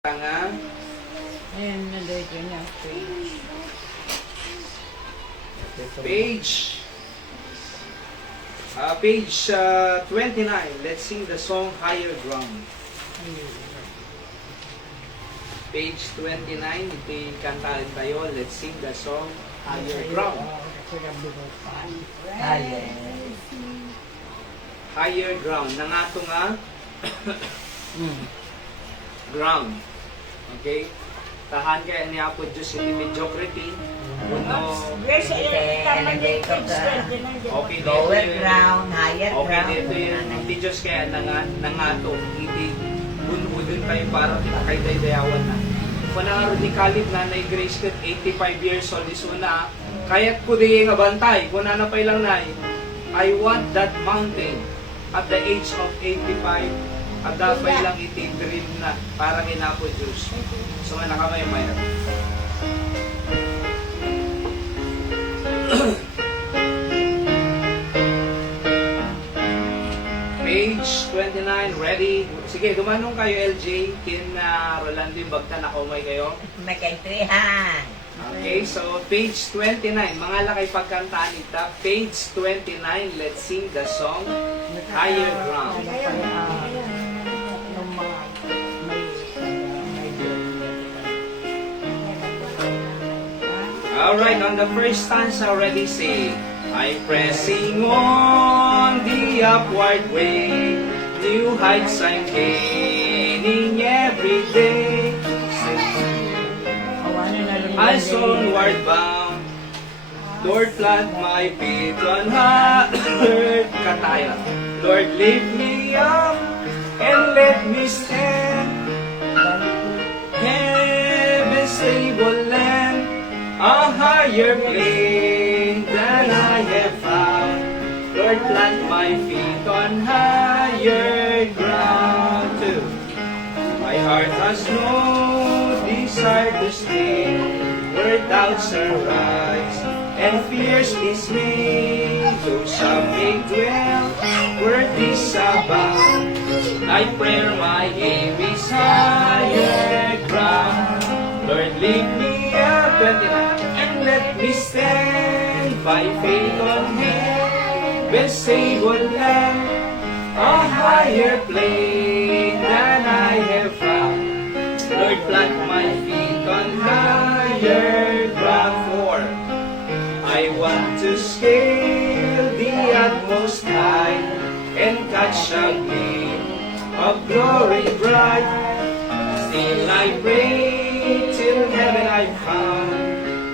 Nga. Ayan, nandito niya. Page 29. Let's sing the song Higher Ground. Page 29. Ito yung kantahin tayo. Let's sing the song Higher Ground. Higher Ground. Nangato nga ground. Okay? Tahan kaya niya po Diyos hindi mediocrity. Uno. Okay, Lower ground, higher okay, ground. dito yung hindi Diyos kaya nangato. Hindi bunudin tayo para kita kay dayawan na. Panaro ni Caleb na Grace kat 85 years old is una. Kaya't ko di nga bantay. Kung na pa ilang na I want that mountain at the age of 85. At dapat lang itidream na para ginapo Diyos. So nga nakamay-maya. Page 29, ready? Sige, dumanong kayo LJ. Kin Rolando yung bagta, nakumay kayo. Magkaintrihan. Okay, so page 29. Mga lakay pagkantaan ita. Page 29, let's sing the song Higher Ground. Alright, on the first stanza already say, I'm pressing on the upward way, new heights I'm gaining every day. I'm onward bound, Lord plant my feet on higher kataya. Lord lift me up and let me stand. Heaven's stable land, a higher plane than I have found. Lord, plant my feet on higher ground too. My heart has no desire to stay where doubts arise and fears dismay. Though some may dwell where these abound, I pray my aim is higher ground. Lord, lead me up and let me stand by faith on heaven's stable land, a higher plane than I have found. Lord, plant my feet on higher ground. For I want to scale the utmost height and catch a gleam of glory bright. Still I pray till heaven I found.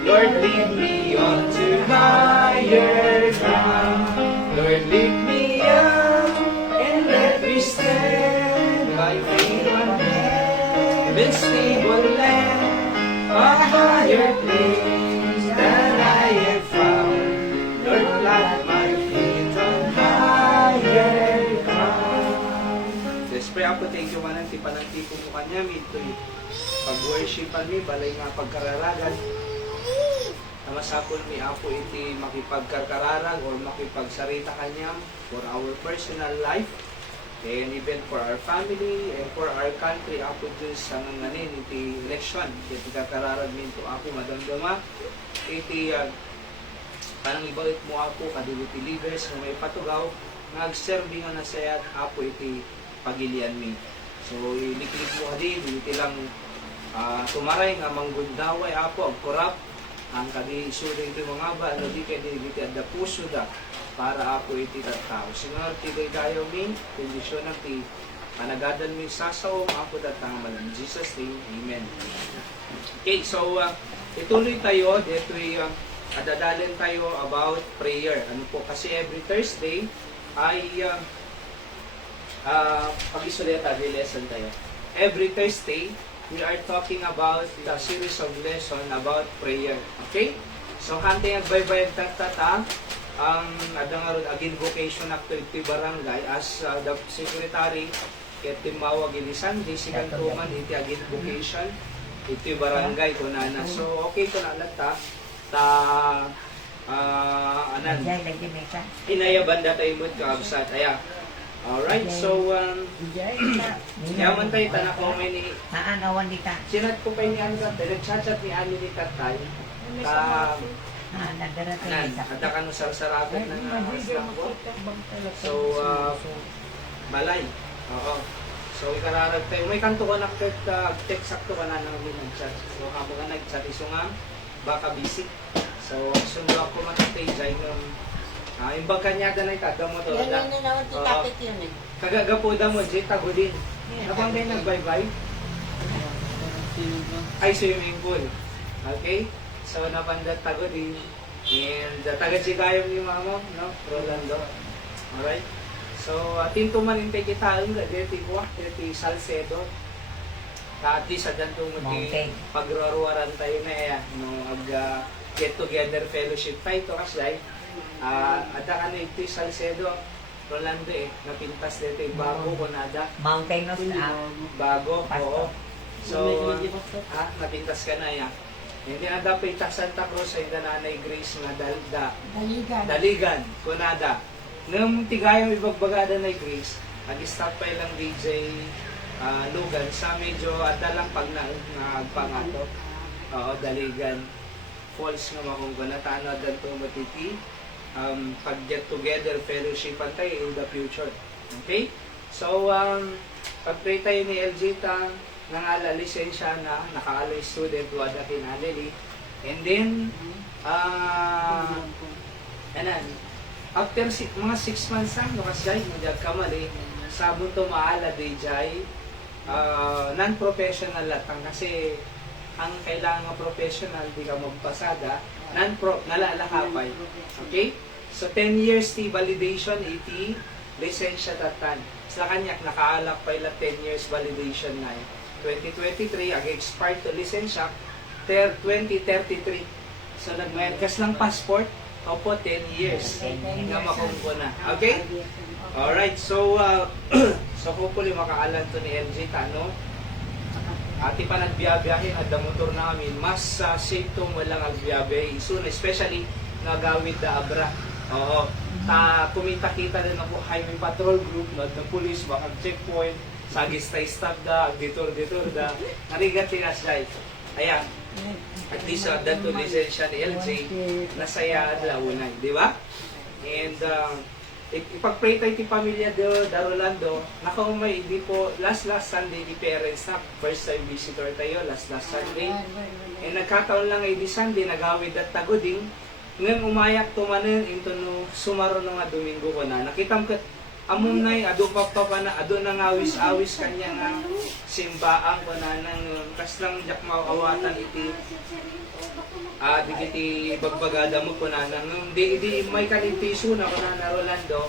Lord, lead me on to higher ground. Lord, lift me up and let me stand by faith on heaven's stable land, a higher place than I have found. Lord, plant my feet on higher ground. Let's pray ako, thank you man ang tipanang-tipo mo kanya, mito pag-worshipan mi, balay nga pagkararagan. Namasapol mi ako iti makipagkarkararag or makipagsarita kanya for our personal life and even for our family and for our country. Ako Diyos sa nganin iti election iti kakararag minto ako madamdama iti parang ibalik mo ako kaduliti leaders na may patugaw nagserbi nga nasayat ako iti pagilian mi. So iliklik mo adi iti lang tumaray nga manggundaway ako ang korap ang kagi-isuring ito mga ba, ano di kayo dinigiti at the puso da para ako iti tao. Sinunod tigay kayo min, kondisyon ng ti panagadan min sasaw, ako datang malam. Jesus name, Amen. Okay, so ituloy tayo, dito'y adadalin tayo about prayer. Ano po, kasi every Thursday ay pag-isuleta, di lesson tayo. Every Thursday, we are talking about the series of lesson about prayer. Okay? So, hante ang baybayag tatata ang adangarod agin vocation activity barangay as the secretary ket timawag ini Sunday sikan tuman iti agin vocation iti barangay kunana. So, okay to na lata anan inayaban data imod kaabsat aya Alright, so, yaman tayo tanak ko may ni... Saan awan di ka? Sinat ko pa ni Anda, nag-chat-chat ni Ani ni Tatay. Nagdarating Nan, sa ada ka nung sarsarapin ng snack ko. So, balay. Oo. So, ikararag tayo. May kanto ka text sakto ka na nang nag-chat. So, kamo ka nag-chat, iso nga, baka busy. So, sundo ako matapay dyan ng yung bagkanyada na itada mo to. Yan na naman Oo. titapit yun eh. Kagagapuda mo, Jay, tago din. Napang din nag-bye-bye? Ay, swimming pool. Okay? So, napandat tago din. And taga Chigayong yung mama, no? Rolando. Alright? So, tinto man yung tegitaon, dito ko, dito Salcedo. At least, adan itong Mountain. pagraruaran tayo na yan. No, get-together fellowship tayo ito kasi ada ka na ito Salcedo. Rolando napintas dito yung bago ko nada. Mountain of Bago, Pastor. oo. So, napintas ka na yan. Hindi na dapat Santa Cruz ay nanay Grace nga daligan, kunada. Nung tigayang ibagbagada na Grace, nag-stop pa ilang DJ Lugan sa medyo adalang pag nagpangato. Oo, daligan. Falls nga makungkuna, tano adan to matiti. Pag get together, fellowship tayo in the future. Okay? So, pag-pray tayo ni LG ta, nangala lisensya na, nakaalay student, wada kinalili. And then, after mga 6 months no kasi magyag ka mali, sabon to maala day jay, non-professional latang kasi ang kailangan ng professional, di ka magpasada, nalalakapay. Okay? So, 10 years ti validation, iti lisensya datan. Sa kanya, nakaalak pa ila 10 years validation na 2023, ag-expire to lisensya, 2033. So, nagmayagkas ng passport, opo, 10 years. Nga makumpo na. Okay? Alright, so, so hopefully makaalan to ni LG Tano. Ati pa nagbiyabiyahin at the motor namin, mas safe to walang agbiyabiyahin soon, especially nagawid da abra. Oo. Kumita-kita din ako highway patrol group, no, ng police, baka checkpoint, sagistay-stop da, detour da, narigat tinasay. Ayan, at least that to lisensya ni LJ, nasaya na unay, di ba? And, ipag-pray tayo ti pamilya de Rolando, nakamay, di po, last Sunday, di parents na, first time visitor tayo, last Sunday. And nagkataon lang ay di Sunday, nagawid at tagoding, ngayon umayak tumanin, into no, sumaro nga Domingo ko na, nakita mo among nay, ado pa na, ado nang awis-awis kanya nga simbaang ko na, nang kas lang jak mawawatan iti, di bagbagada mo ko na, nang di may kalintiso na ko na Rolando,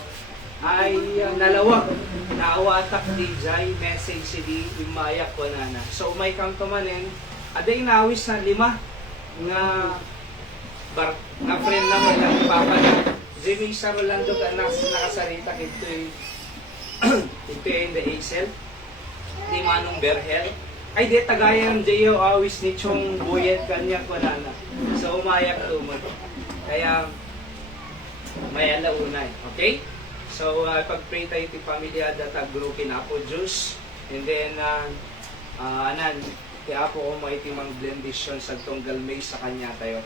ay nalawag, naawatak di jay, message si di, umayak ko na. So umay kam tumanin, aday nawis na 5, nga friend na mo lang papa na, Jimmy sa Rolando ka nakasarita ito in the Excel ni Manong Berhel ay di tagayan J.O. awis ni Chong Buyet kanya ko na so umayak tumot kaya may alaunay. Okay, so pag-pray tayo ti pamilya data grupin Apo Diyos, and then anan ti Apo ko may timang blendisyon sa tunggal may sa kanya tayo.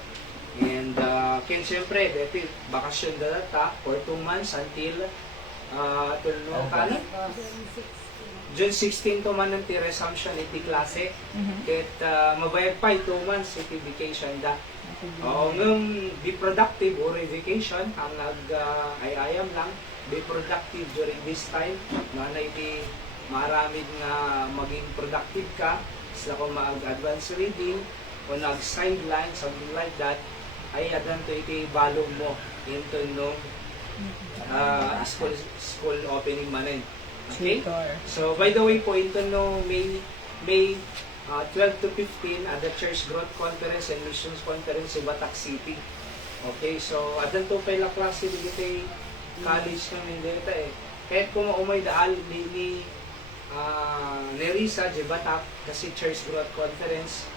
And kin siyempre, dito bakasyon data for 2 months until June 16 to man ti resumption iti klase. Ket mabayad pa 2 months iti vacation da. Ngam be productive or vacation ang ayayam lang, be productive during this time. Na iti maramid nga maging productive ka, sila kung mag-advance reading o nag-sideline, something like that, ay adan to iti balong mo into no school opening manin. Okay? So by the way po into no May 12 to 15 at the Church Growth Conference and Missions Conference sa Batak City. Okay, so adan to pala klase dito college namin dito kahit kung maumay daal ni Nerissa di Batak kasi Church Growth Conference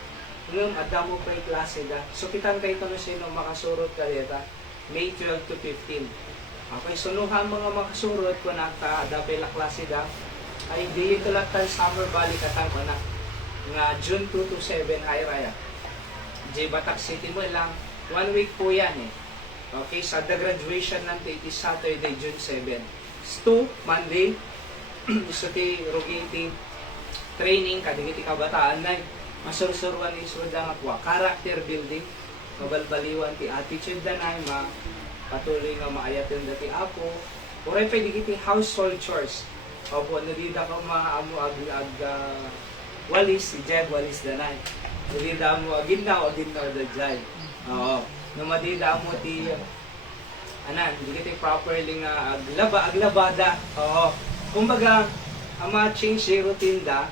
ngayon, adamo pa yung klase da. So, kitang kayo ito na sino makasurot ka dito, May 12 to 15. Okay, sunuhan mga makasurot ko na adapay la klase da ay di ito latan summer balikatan ko na nga June 2 to 7 ay raya. J Batak City mo lang 1 week po yan eh. Okay, sa the graduation ng it is Saturday, June 7. 2, Monday, iso ti rugiti training kadigiti kabataan na masursuruan ni Surda nga po character building, mabalbaliwan ti attitude da na patuloy nga maayatin dati apo. Oray pa digiti household chores. Opo, nadida ka maaamo walis, si Jeb walis danay. Nadida mo aginaw da Oo. No madida mo ti digiti properly nga aglabada. Oo. Kumbaga, ang mga change routine da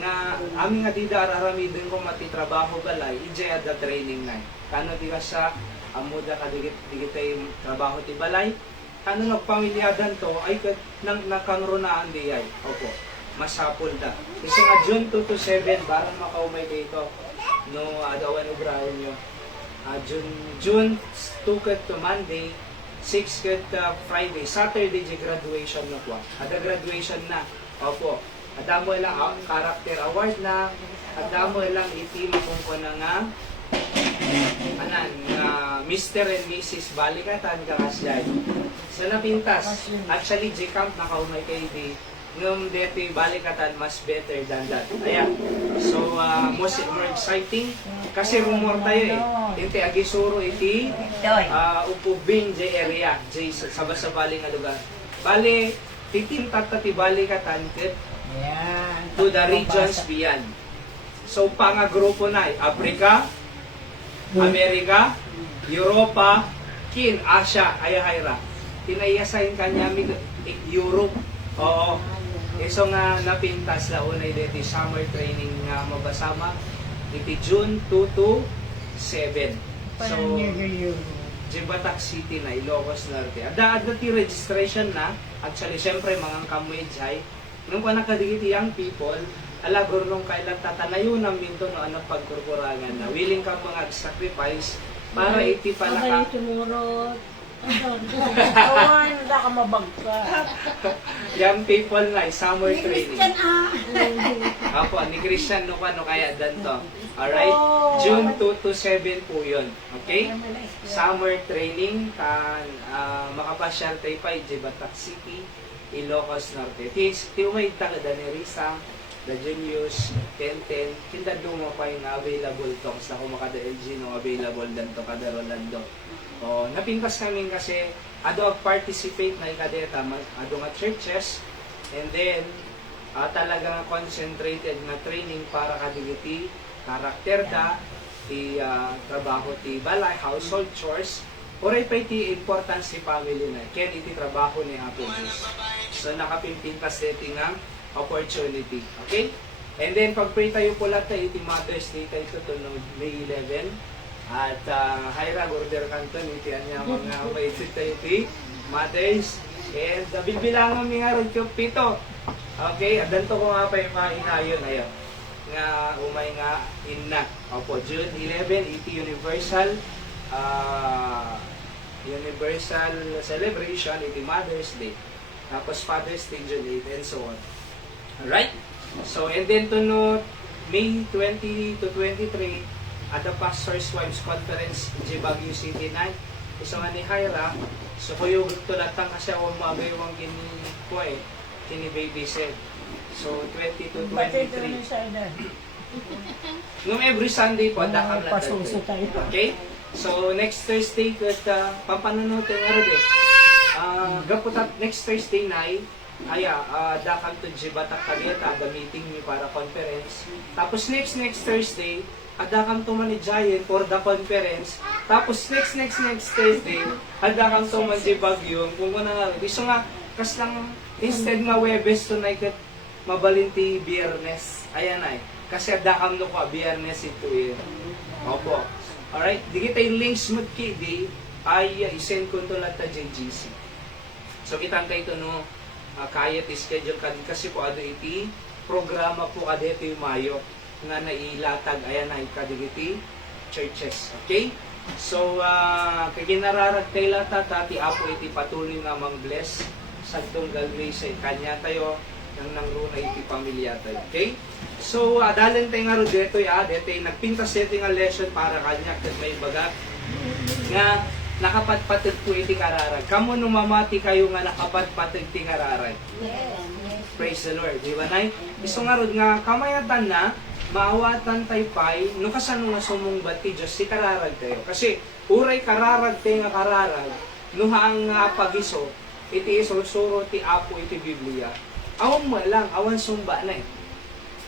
nga aming nga dida araramidin ko matitrabaho balay, ijay at the training na. Kano di ka sa amuda ka digitay trabaho ti balay, kano nagpamilyadan to ay nakanrunaan di ay. Opo, masapol da. Kasi nga June 2 to 7, barang makaumay dito, no adawan ubrahan nyo. June 2 to Monday, 6 Friday, Saturday di graduation na po. Ada graduation na. Opo. Adamo lang character award na. Adamo lang iti makumpo na nga Mr. and Mrs. Balikatan kakasyan. So napintas. Actually, J-Camp nakaumay kay di ngam deti Balikatan mas better than that. Ayan. So, most more exciting kasi rumor tayo eh. Iti agisuro iti upubing J area, J sabas-sabali nga lugar. Bali, titintat ti Balikatan to the regions beyond. So, panga-grupo na Africa, Amerika, Europa, Asia, ayahayra. Tinayasahin kanya Europe. Oo. So nga napintas la unay dito summer training nga mabasama iti June 2 to 7. So Jibatak City na Ilocos Norte. Ada ti registration na. Actually syempre mga kamwedjay nung pa nakadigiti young people alagor nung kailan tatanayo ng minto no ano pagkurkurangan na willing ka mga sacrifice para iti palaka tumurot. Awan, wala ka mabagka. young people na summer training. Apo, ni Christian no kaya danto. Alright? June 2 to 7 po yun. Okay? Summer training kan makapasyal tayo pa Jibatak City, Ilocos Norte. Ti umay taga Danirisa, the Genius, 1010, kinda dumapay nga available talks na kung makada-LG no available danto kada Rolando. O, napintas kami kasi ado participate na ikadeta ado nga churches and then talagang concentrated na training para kadigiti karakter da ti trabaho ti balay household chores oray pa iti importance si family na ken iti trabaho ni Apo Jesus. So nakapimpintas dito nga opportunity. Okay? And then pag-pray tayo po lahat iti Mother's Day tayo ito no May 11. At Hayra order kanton iti anya mga maisit tayo iti Mothers. And bibilangan mi nga ron pito. Okay? Adanto ko nga pa yung mga inayon ayo. Nga umay nga inna. Opo, June 11 iti Universal celebration iti Mother's Day. Tapos Father's Day June 8 and so on. Alright? So, and then to no May 20 to 23 at the Pastor's Wives Conference in Baguio City na isa nga ni Hyra. So, kuyo tulatang kasi ako magaywang kini baby said. So, 20 to 23. Nung every Sunday po, dakam na okay? So, next Thursday, pampanunutin nga rin gaputat next Thursday night, dakam to Jibatak Tagayta, the meeting ni para conference. Tapos next Thursday, adakam to man ni Giant for the conference. Tapos next Thursday, adakam to man si Baguio. Kung na nga, gusto nga, kas lang, instead nga Webes tonight, mabalinti Biyernes. Ayan ay. Kasi adakam no ka, Biyernes ito eh. Opo. Alright, di kita yung links mo kidi, ay isend ko ito lang ta JGC. So kitang kayo ito no, kaya schedule ka kasi po ado iti programa po kadito yung Mayo nga nailatag ayan na ikadigiti churches. Okay? So, kay ginararag kay lata, tati apo iti patuloy nga mang bless sa tunggal may sa kanya tayo, nang nangruna iti pamilya tayo. Okay? So, dalan tayo nga ro dito, dito nagpintas dito nga lesson para kanya, kat may bagat, nga nakapatpatid po iti kararag. Kamu numamati kayo nga nakapatpatid iti kararag. Praise the Lord. Di ba, Nay? Iso nga ro nga, kamayatan na, maawatan tayo pa'y, no kasano nga sumungbat ti Diyos, si kararag tayo. Kasi, uray kararag tayo nga kararag, no haang pagiso, iti isusuro ti Apo iti Biblia. Awan mo lang, awan sumba na eh.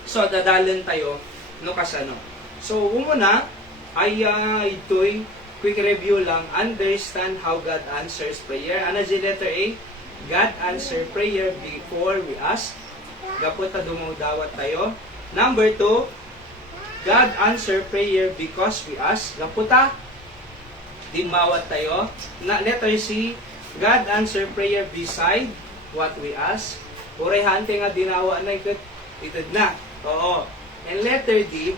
So, dadalan tayo, no kasano. So, umuna, ay ito'y quick review lang, understand how God answers prayer. Ano di letter A? God answer prayer before we ask. Gaputa dumudawat tayo. Number 2, God answer prayer because we ask. Gaputa, dimawat tayo. Letter C, God answer prayer beside what we ask. Uray hante nga dinawa na itad na. Oo. And letter D,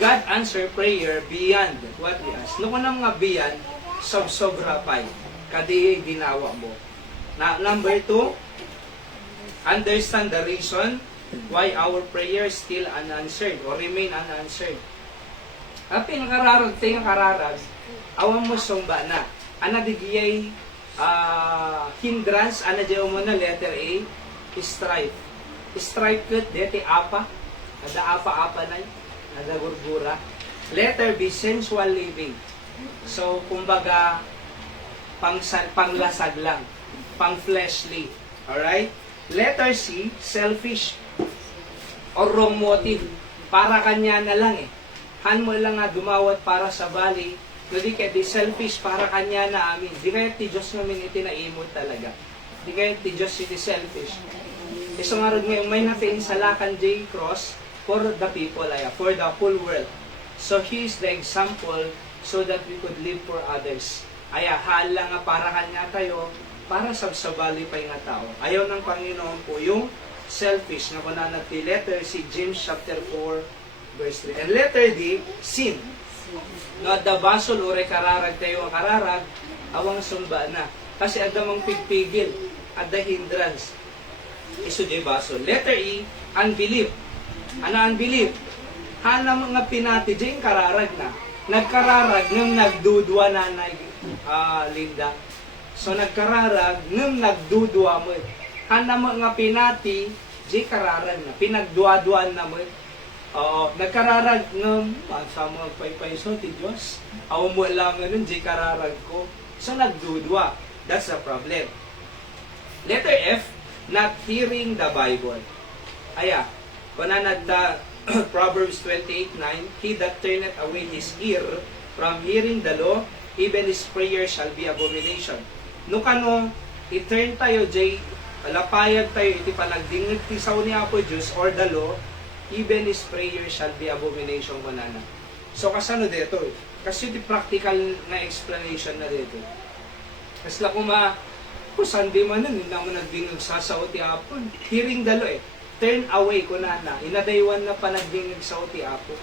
God answer prayer beyond what we ask. No kunang nga beyond, sobra pa kadi ginawa mo. Number 2, understand the reason why our prayer still unanswered or remain unanswered. Apin kararag tayo kararag, awan mo sumba na. Ana digiyay hindrance, ana diyo mo na letter A, strife. Strife kat, deti apa. Ada apa-apa na ada gurgura. Letter B, sensual living. So, kumbaga, panglasag lang. Pang-fleshly. Alright? Letter C, selfish. Or wrong motive. Para kanya na lang eh. Han mo lang nga dumawat para sa bali. No di kaya di selfish para kanya na amin. Di kaya ti Diyos namin itinaimod talaga. Di kaya ti Diyos iti selfish. So nga rin ngayon may natin sa Lakan J. Cross for the people, for the whole world. So He is the example so that we could live for others. Hala nga para kanya tayo, para sa sabali pa yung tao. Ayaw ng Panginoon po yung selfish na kunanag ti letter C, James chapter 4, verse 3. And letter D, sin. No, at the basol, ure kararag tayo ang kararag, awang sumba na. Kasi adamang pigpigil, at the hindrance. Iso di basol. Letter E, unbelief. Ano unbelief? Hana mga pinati, dyan kararag na. Nagkararag nung nagdudwa na Linda. So nagkararag nung nagdudwa mo. Hana mga pinati, dyan kararag na. Pinagdwa-dwan na mo. Nagkararag nung sa mga paypayso, ti Diyos. Aw mo lang nun, dyan kararag ko. So nagdudwa. That's the problem. Letter F, not hearing the Bible. Kunanad Proverbs 28:9, he that turneth away his ear from hearing the law, even his prayer shall be abomination. No kano, i-turn tayo, jay, lapayag tayo, iti panagdingig ti saw ni Apo Diyos, or the law, even his prayer shall be abomination kunana. So kasano dito? Kasi iti practical na explanation na dito. Kasi la kung Sunday man nun, hindi naman nagdingig sa ti Apo. Hearing the law turn away ko na. Inadaywan na panagdingig sa ti Apo.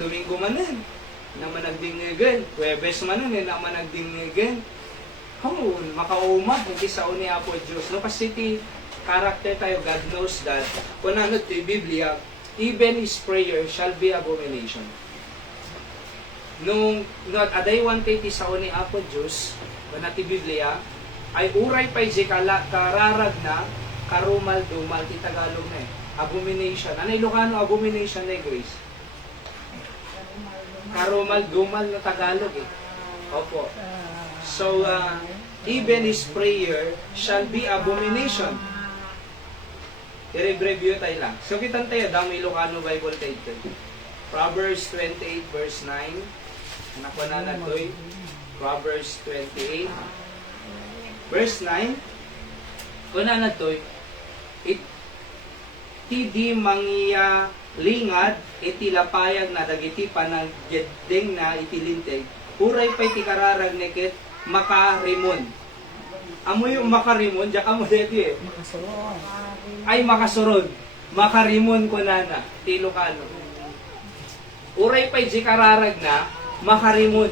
Domingo man nun, naman nagdingigan. Huwebes man nun, naman nagdingigan. Makauma, hindi sa ni Apo Diyos. No, kasi ti character tayo, God knows that. Kung ano ti Biblia, even his prayer shall be abomination. Nung adaywan ti sa ni Apo Diyos, kung ti Biblia, ay uray pa kararag na, karumal-dumal, ti Tagalog na abomination. Ano Ilocano abomination na Grace? Karumal-dumal na Tagalog Opo. So, even his prayer shall be abomination. I-review tayo lang. So, kitang tayo, dami Ilocano Bible tayo. Proverbs 28 verse 9. Anak ko na natoy. Proverbs 28 verse 9. Kuna na to'y, iti di mangiya lingad, iti lapayag na dagiti panagedeng na itilinteg, uray pa iti kararag nekit, makarimon. Amo yung makarimon, diya ka mo dito Makasurod. Ay makasurod. Makarimon ko na, ti Ilocano. Uray pa iti kararag na, makarimon.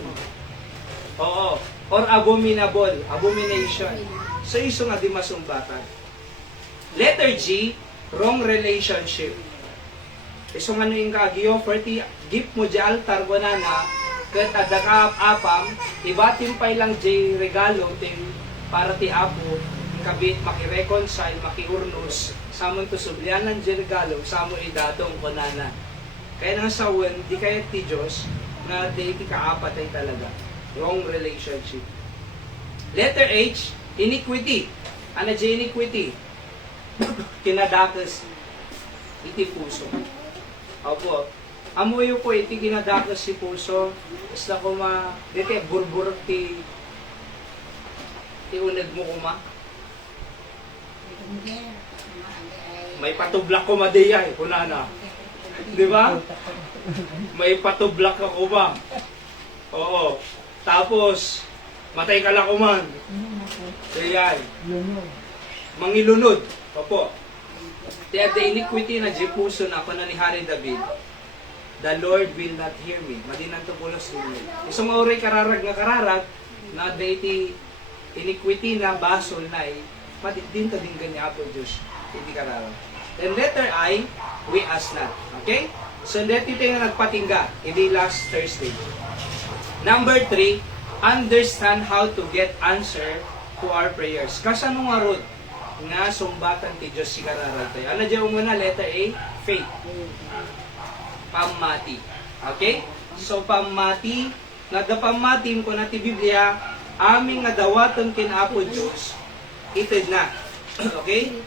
Oo. Or abominable, abomination. So, iso nga di masumbatan. Letter G, wrong relationship. Iso nga yung kaagyo, 40, gift mo di altar ko na na, kat adakap apam, ibatin pa lang di regalo, tin, para ti apo, kabit, makireconcile, makiurnos, samon to sublianan di regalo, samo idatong ko na na. Kaya nang sawan, di kaya ti Diyos, na di ti kaapat ay talaga. Wrong relationship. Letter H, iniquity. Ano di iniquity? Kinadakas iti puso. Opo. Amoyo po iti kinadakas si puso. Basta ko dito burbur ti unag mo kuma. May patublak ko madeya eh, kunana. Di ba? May patublak ako ba? Oo. Tapos, matay ka lang kuman. So yan. Mangilunod. Opo. Kaya the iniquity na di puso na ako na ni Hari David, the Lord will not hear me. Madinan to pulos ninyo. Isang mauray kararag na the iniquity na basol na din to din ganyan po Diyos. Hindi kararag. Then letter I, we ask not. Okay? So dito tayo na nagpatingga. Hindi last Thursday. Number 3, understand how to get answer to our prayers. Kasano nga rod nga sumbatan ti Diyos si kararag tayo. Ano dyan muna, letter A, faith. Pamati. Okay? So, pamati, nadapamatim ko na ti Biblia, aming nadawaton kinapo Diyos, itid na. Okay?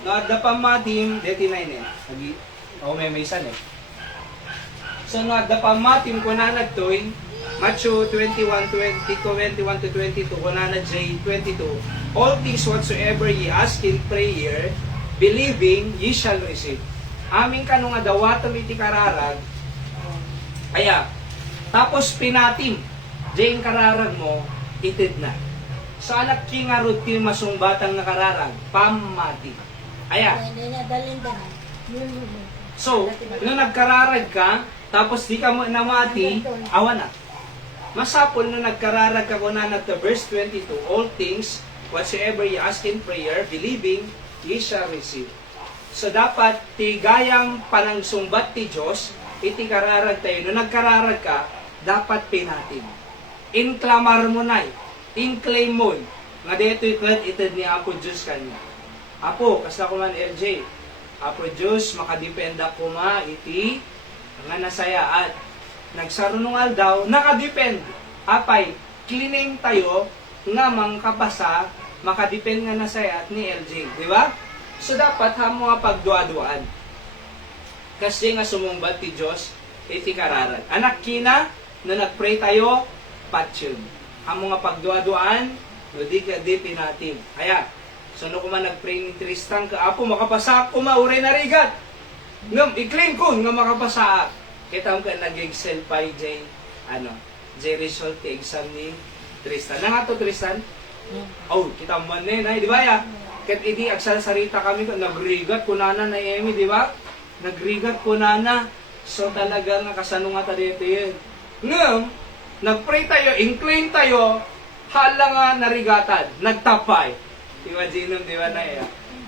Nadapamatim, 39 eh. May isan eh. So, nadapamatim ko na nagtoy, Matthew 21:22 to 22, ko na J 22, all things whatsoever ye ask in prayer, believing, ye shall receive. Aming kanong adawatom iti kararag, kaya, tapos pinatim, J kararag mo, itid na. Sa anak kingarod ti masungbatang na kararag, pamati. Aya. So, nung nagkararag ka, tapos di ka mo namati, awan na. Masapol nung nagkararag ka ko na to verse 22, all things, whatsoever ye ask in prayer, believing, ye shall receive. So, dapat, tigayang panangsumbat ti Diyos, iti kararag tayo. Nung nagkararag ka, dapat pinatin. Inclamar mo na, inclaim mo, nga dito itid ni Apo Diyos kanya. Apo, kasta ko man LJ, Apo Diyos, makadependa ko iti, nga nasaya at nagsarunungal daw, nakadepend. Apay, cleaning tayo, nga mangkapasa, makadepend nga nasaya at ni LJ. Di ba? So, dapat hamo nga pagduaduan. Kasi nga sumumbat ti Diyos, iti kararag. Anak kina, na nagpray tayo, patsyun. Hamo nga pagduaduan, no di ka di pinatim. Kaya, so no kuma nagpray ni Tristan ka, Apo, makapasa ako mauray na rigat. Ngam, i-claim ko, nga makapasa. Kita mo ka nag-excel pa J result ti exam ni Tristan. Na nga to, Tristan? Oh, kita mo man di ba ya? Kat idi agsal-sarita kami ko, nagrigat ko nana na Emi, di ba? Nagrigat ko nana. So talaga nakasano nga ta dito yun. Ngam, nagpray tayo, incline tayo, hala nga narigatan, nagtapay. Imagine di ba na iya?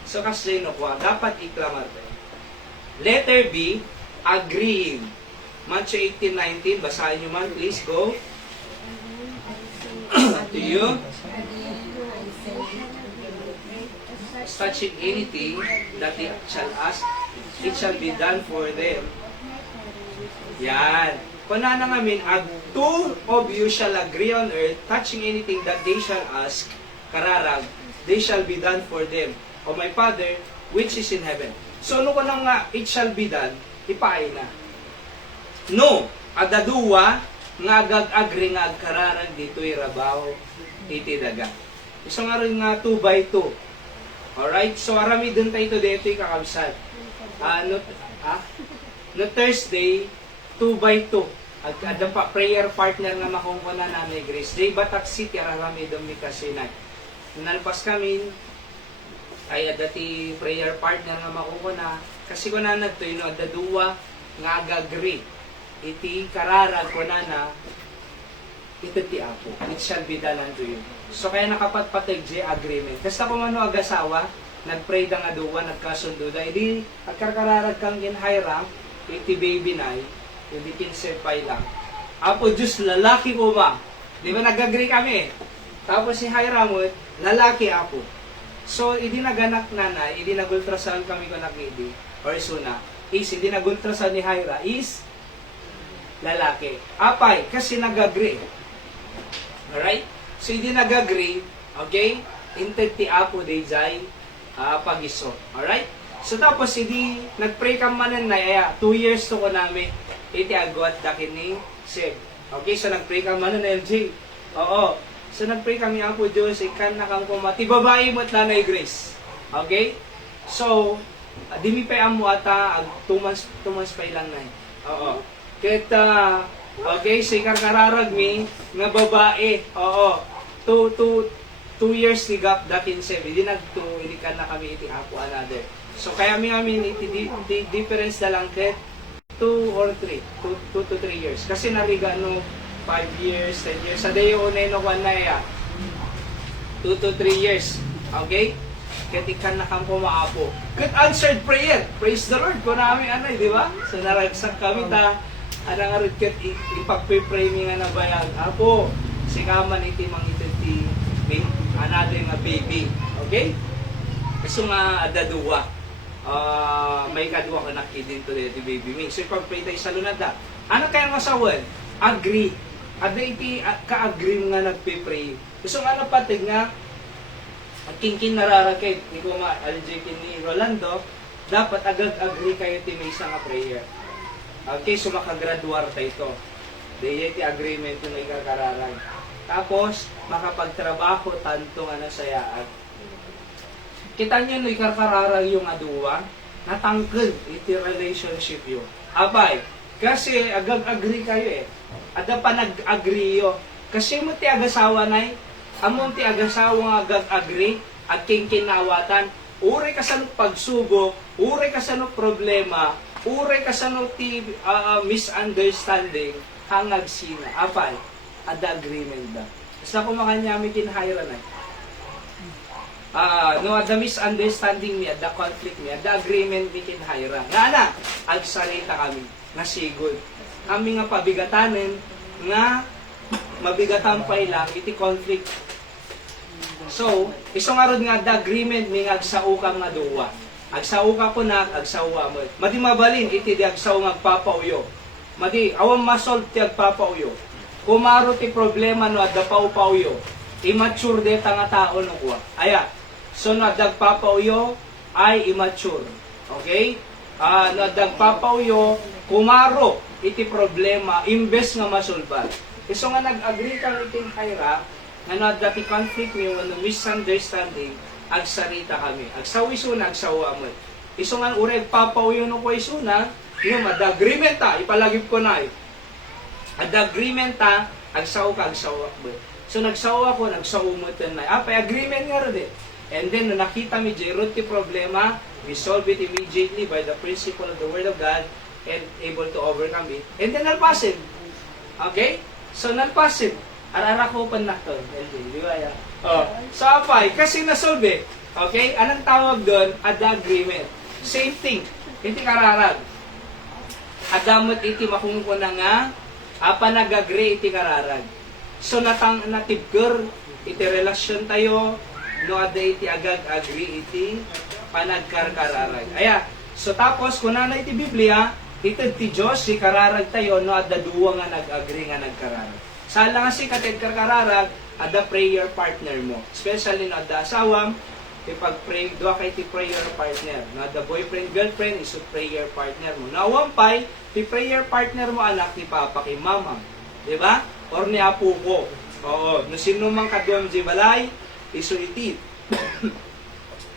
So kasi kwa, dapat iklamar tayo. Letter B, agreeing. Matthew 18:19, basahin nyo man, please go. To you. Touching anything that they shall ask, it shall be done for them. Yan. Kung na namin, two of you shall agree on earth, touching anything that they shall ask, kararag, they shall be done for them. O my Father, which is in heaven. So, ano ko nang nga, it shall be done, ipaay na. No, adaduwa, nga agag-agri nga agkararag dito'y rabaw, iti daga. Isang nga rin nga 2 by 2. Alright, so arami dun tayo dito'y kakabsat. No Thursday, 2 by 2. Ada pa prayer partner nga makungkuna namin Grace. Day Batak City, arami dun mi kasinay. Nalpas kami, ay adati prayer partner nga makungkuna. Kasi ko na nagtoy, no, adaduwa, nga agagri. iti kararag ko na ito ti Apo. It shall be done unto you. So kaya nakapatpatag di agreement. Kasta kung ano agasawa, nagpray da nga duwa, nagkasundo da, edi agkarkararag kang ginhayram, iti baby na, hindi kinsepay lang. Apo Diyos, lalaki ko ba? Di ba nag-agree kami? Tapos si Hiramot, lalaki Apo. So, hindi naganak nanay, hindi nag-ultrasound kami ko nakidi, or suna, is hindi nag-ultrasound ni Hira, is lalaki. Apay, kasi nag-agree. Alright? So, hindi nag-agree, okay? Inted ti Apo day jay, pagiso. Alright? So, tapos, hindi, nag-pray ka manan na, 2 years to ko namin, iti agwat dakin ni Seb. Okay, so nag-pray ka manan na LJ. Oo. So, nag-pray kami Apo Diyos, ikan na kang kumati, babae mo't nanay Grace. Okay? So, di mi pa amo ata, 2 months pa ilang na. Oo. Kita, okay, si karkararag mi, nga babae. Oo. 2 years ni gap datin Seb. Hindi hindi ka na kami iti Apo another. So, kaya mi iti difference na lang ket 2 or 3. 2 to 3 years. Kasi nariga no, 5 years, 10 years. Sa dayo unay no kwan na 2 to 3 years. Okay? Katikan na kang kumaapo. Good answered prayer. Praise the Lord. Kung namin di ba? So naragsak kami ta. Anang arid kat ipag-pray mi nga na bayag. Apo, sikaman iti mang iti another nga baby. Okay? So nga adaduwa. May kadwa ko nakidin to the baby mi. So ipag-pray tayo sa lunada. Ano kaya nga sawan? Agree. Ada iti ka-agree nga nagpe-pray. Gusto nga napatig nga at king nararakit ni kuma LJ ni Rolando, dapat agree kayo ti may isang prayer. Okay, so makagraduar tayo ito. Dahil iti agreement na ikakararag. Tapos, makapagtrabaho tanto nga nasayaan. Kita nyo no ikakararag yung aduwa, natangkad iti relationship yun. Abay, kasi agree kayo Ada pa nag-agree yo. Kasi mo ti agasawa nay, amon ti agasawa nga agree at kinawatan. Uri ka sa pagsubok, uri ka sa problema, uri ka sa ti misunderstanding, hangag sina. Apay, ada agreement da. Basta kung makanyami kinahira na. No, ada misunderstanding mi, ada conflict mi, ada agreement mi kinahira. Nga na, agsalita kami, nasigod. Kami nga pabigatanen, nga mabigatan pa ilang, iti conflict. So, isang arod nga the agreement mi nga agsauka nga duwa. Agsauka ko na, agsauwa mo. Madi mabalin, iti di agsaw nga agpapauyo. Madi, awang masolve ti agpapauyo. Kumaro ti problema no adda pauyo. Immature deta nga tao no kuha. Aya, so no adda agpapauyo ay immature. Okay? No adda agpapauyo, kumaro iti problema, imbes nga masolban. Iso nga nag-agree kang iting Hira, nga no dati conflict mi, no misunderstanding, agsarita kami. Agsawisuna, agsawa mo. Iso nga ureg papauyo no ko isuna, yung ad-agreement ta, ipalagip ko na ad-agreement ta, agsaw ka, agsawa mo. So nagsawa ko, nagsawumot na. Apay agreement nga rin And then, no nakita mi Jerod ti problema, we solve it immediately by the principle of the Word of God, and able to overcome it. And then, nalpasin. Okay? So, nalpasin. Arara ko pa na ito. Di ba yan? So, apay, kasi nasolve. Okay? Anong tawag doon? Ada agreement. Same thing. Iti kararag. Adamot iti makungko na nga, apa nag-agree iti kararag. So, natibgur, iti relasyon tayo, no ada iti agree iti panagkarkararag. Aya, so tapos, kung na iti Biblia, itid ti Diyos, si kararag tayo, no, ada duwa nga nag-agree nga nagkararag. Sala nga si katid kararag, ada prayer partner mo. Especially, no, ada asawam, ipag-pray, doa kay ti prayer partner. No, ada boyfriend, girlfriend, iso prayer partner mo. Nawampay, ti prayer partner mo, anak ni Papa, kay Mama. Diba? Or ni Apo ko. Oo, no, sino mang kaduam di balay, iso iti.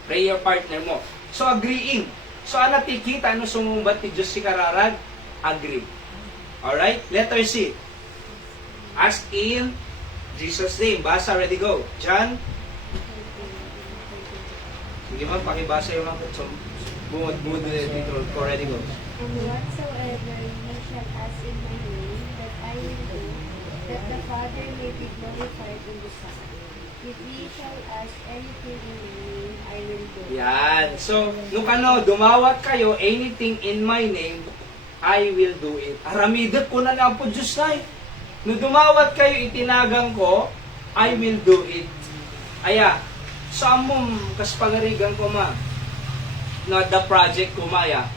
Prayer partner mo. So, agreeing. So, ano tikita, ano sumumbat ti Diyos si kararag? Agree. Alright? Letter C. Ask in Jesus' name. Basa, ready, go. John. Sige mo, pakibasa yung mga bumod dito. Ready, go. And whatsoever ye shall ask in my Father may be glorified in the Son. If we shall ask anything in my name, I will do it. Yan. So, nung dumawat kayo, anything in my name, I will do it. Aramidot ko na lang po Diyos na eh. Nung dumawat kayo, itinagang ko, I will do it. Aya, sa among kaspagarigan ko ma, na the project ko maya,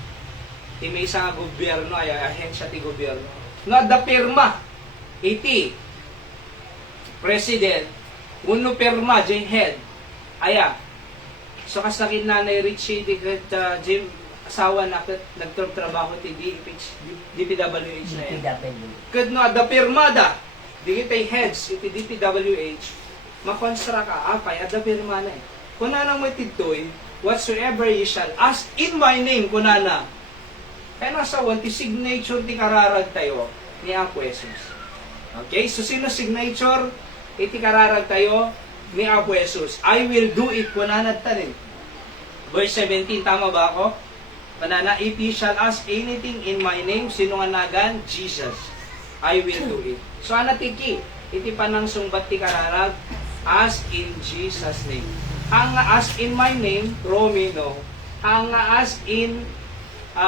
ti may isang gobyerno, aya, ahensya ti gobyerno, na the pirma, iti, president, uno pirma, jay head, aya, so kasakin nanay Richie, di kat Jim, asawa na kat nagtrabaho ti DPWH na yan. Kat no, the pirma da, di kita'y heads, iti DPWH, makonstra ka, apay, ada pirma na eh. Kuna nang matitoy, whatsoever ye shall ask in my name, kuna na. Kaya nasa ti signature ti kararag tayo ni Apo Jesus. Okay, so sino signature? Iti kararag tayo ni Apo Jesus. I will do it, kuna na tanin. Verse 17, tama ba ako? Kuna na, if ye shall ask anything in my name, sino nga nagan? Jesus. I will do it. So, anatiki, iti panang sumbat ti kararag, ask in Jesus' name. Ang ask in my name, Romy, no. Ang ask in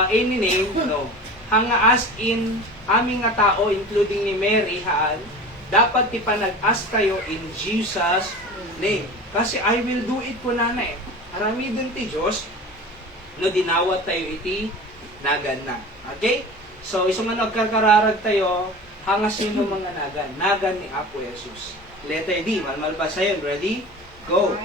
any name, no. Ang ask in aming nga tao, including ni Mary, haan, dapat ti panag-ask kayo in Jesus' name. Kasi I will do it po na eh. Arami dun ti Diyos, no dinawat tayo iti nagan na. Okay? So, isang nagkakararag tayo, hanga sino mga nagan? Nagan ni Apo Jesus. Letter D, malmalbas yun. Ready? Go.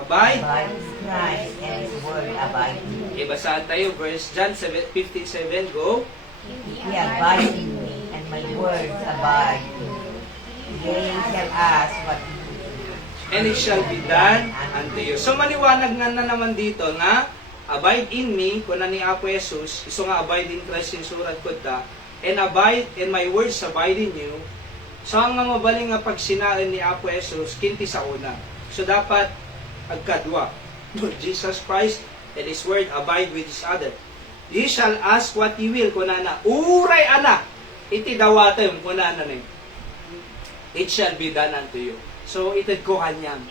Abide. Abide in Christ and His word abide in you. Okay, basahan tayo. Verse John 57, go. He abide in me, and my words abide in you. They shall ask what you will. And it shall be done unto you. So, maliwanag nga na naman dito na abide in me, kuna ni Apo Jesus, iso nga abide in Christ yung surat ko ta, and abide, and my words abide in you. So, ang nga mabaling nga pagsinaan ni Apo Jesus, kinti sa una. So, dapat agkadwa. Jesus Christ and His word abide with each other. Ye shall ask what ye will, kunana. Uray ana, iti dawatem, kunana na. It shall be done unto you. So, itid ko kanyang.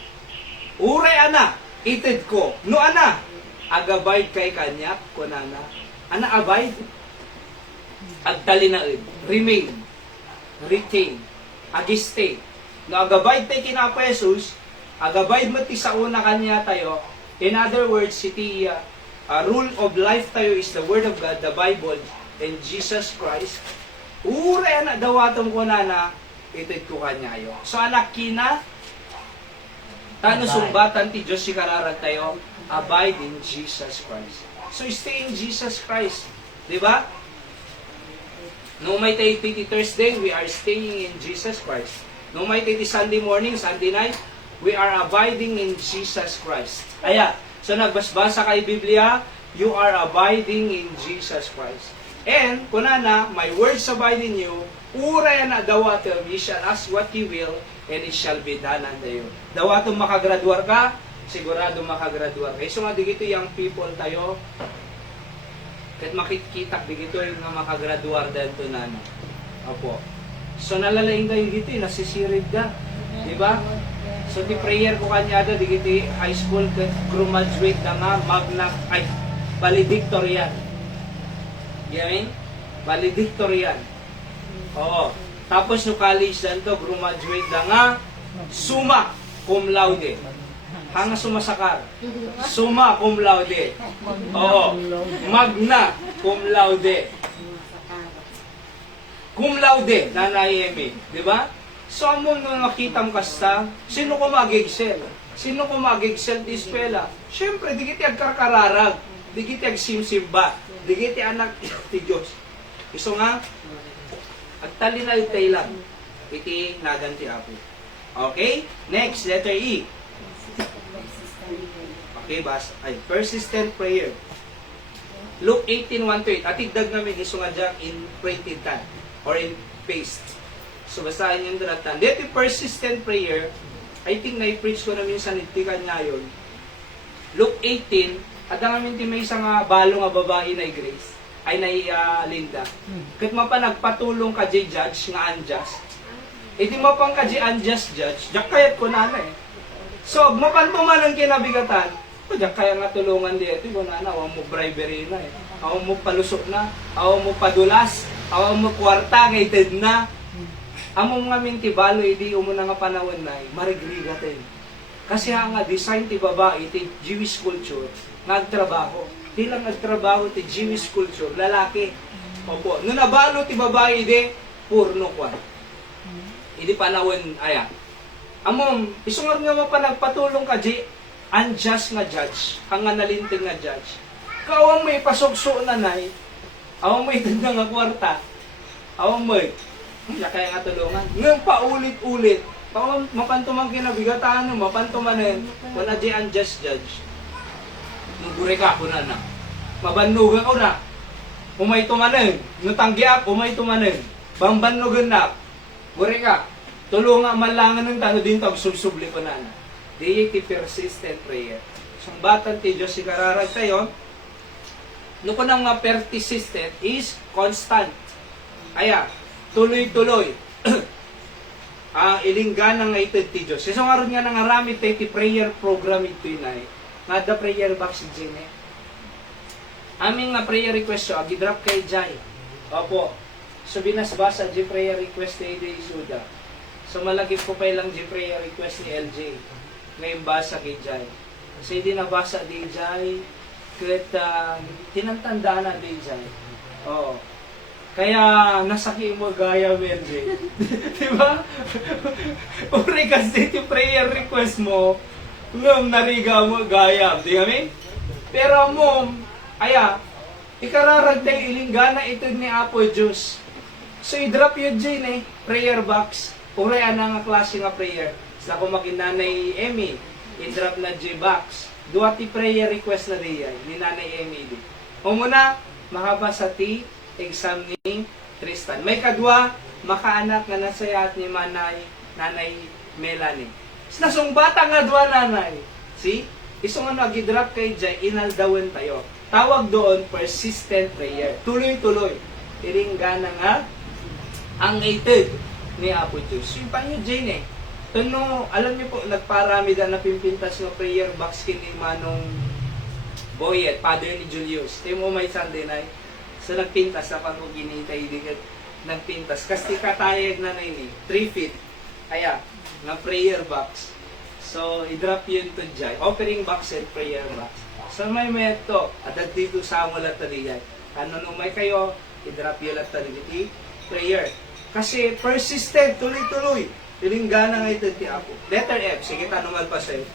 Uray ana, itid ko. No ana, agabide kay kanyak, kunana. Ana abide? Agtalinaid. Remain. Retain. Agiste. No, agabide tayo kinapa Jesus, agabide mo ti sa una kanya tayo. In other words, iti rule of life tayo is the Word of God, the Bible, and Jesus Christ. Uray na dawatom ko na itid ko kanya yo. So anak kina, tano sumbatan ti Diyos si kararag tayo, abide in Jesus Christ. So stay in Jesus Christ. Diba? No may tayo Thursday, we are staying in Jesus Christ. No may tayo Sunday morning, Sunday night, we are abiding in Jesus Christ. Aya, so nagbasbasa kay Biblia, you are abiding in Jesus Christ. And, kunana, my words abide in you, uray na dawatom, ye shall ask what you will, and it shall be done unto you. Dawatom makagraduar ka, sigurado makagraduar ka. So nga, digito yung people tayo, kahit makikita, digito yung nga makagraduar dahil ito na. Opo. So nalalaing tayo dito, nasisirib ka. Diba? So di prayer ko kanya da, digito high school, graduate na nga, magna, ay, valedictorian. Yamin? Valedictorian. Oo. Tapos no college dan to, graduate na nga, summa cum laude. Hanga sumasakar. Summa cum laude. Oo. Magna cum laude. Cum laude, nanay Emi. Diba? So, among nung nakita mo kasta, sino ko mag-excel? Sino ko mag-excel di eskwela? Siyempre, di kiti agkarkararag. Di kiti agsimsimba. Di kiti anak ti Diyos. Iso nga, agtalinay tayo lang. Iti naganti apo. Okay? Next, letter E. Okay, persistent prayer. Luke 18:1-8. Atigdag namin iso nga dyan in printed tan or in paste. So, basahin yung dunatan. Dito persistent prayer, I think na-preach ko namin sa nitikan ngayon. Luke 18, at ang amin may isang balo nga babae na Grace, ay na Linda. Kat mapanagpatulong ka jay judge nga anjas, di mapang ka di unjust judge, jak kayat ko na eh. So, mapanto man ang kinabigatan, o jak kaya nga tulungan di ito, na awan mo bribery na eh. Awan mo palusok na, awan mo padulas, awan mo kwarta, ngayon na. Amo mga mintibalo, hindi umuna nga panahon na eh, marigrigatin. Kasi nga design ti babae, ti Jewish culture, nagtrabaho. Di lang nagtrabaho ti Jewish culture, lalaki. Opo, no nabalo ti babae, di, purno kwa. Hindi panahon, aya. Amom, isungar nga mapanagpatulong ka, di, unjust nga judge, ang nga nalinting nga judge. Kaawang may pasokso na nay, awang may tanda nga kwarta, awang may, kaya nga tulungan. Ngayon paulit-ulit, mapantumang kinabigataan, mapantumanin, kung na di unjust judge, nugure ka ko na. Mabannugan ko na. Umay tumanin. Nutanggiak, umay tumanin. Bambannugan na. Gure ka. Tulungan malangan ng tano din tag subsubli ko na. Di ti persistent prayer. Sung batan ti Diyos si kararag tayo, no ko nang persistent is constant. Kaya, tuloy-tuloy. Ilinggan nga ito ti Diyos. Isang aron nga nangaramit tayo ti prayer program ito inay. Nga the prayer box din eh. Aming nga prayer request so, agi-drop kay Jai. Opo. So, binasbasa di prayer request ni Ede Isuda. So, malagip ko pa lang di prayer request ni LJ. Ngayon basa kay Jai. Kasi hindi nabasa di Jai. Kahit tinantanda na di Jai. Oo. Kaya, nasaki mo gaya, LJ. Diba? Uri kasi di prayer request mo, ngam nariga mo gaya. Di kami? Pero mo, aya, ikararag tayo ilinggana ito ni Apo Diyos. So, i-drop yun dyan eh, prayer box. Urayan na nga klase nga prayer. Sa kung makinanay Emmy, i-drop na dyan box. Duwati prayer request na diyan, ni Nanay Emmy. O muna, makabasa ti exam ni Tristan. May kadwa, makaanak na nasayat ni Nanay Melanie. Nasumbata nga dwa nanay. See? Isong ano, agi-drop kay dyan, inaldawan tayo. Tawag doon, persistent prayer. Tuloy-tuloy. Iringgana nga ang aided ni Apo Diyos. Yung pa nyo, Jane eh. Tuno, alam niyo po, nagparami na napimpintas ng prayer box kini Manong Boyet, father ni Julius. Ito mo may Sunday night. So, nagpintas na pag ginitay, nagpintas. Kasi katayag na na ini, 3 feet. Kaya, nga prayer box. So, i-drop yun to dyan. Offering box and prayer box. So, may meto. At dito sa mga lataliyan. Ano nung may kayo, i-drop yun lataliti. Prayer. Kasi persistent, tuloy-tuloy. Pilinggana nga ito ti Apo. Letter F. Sige, tanungan pa sa'yo.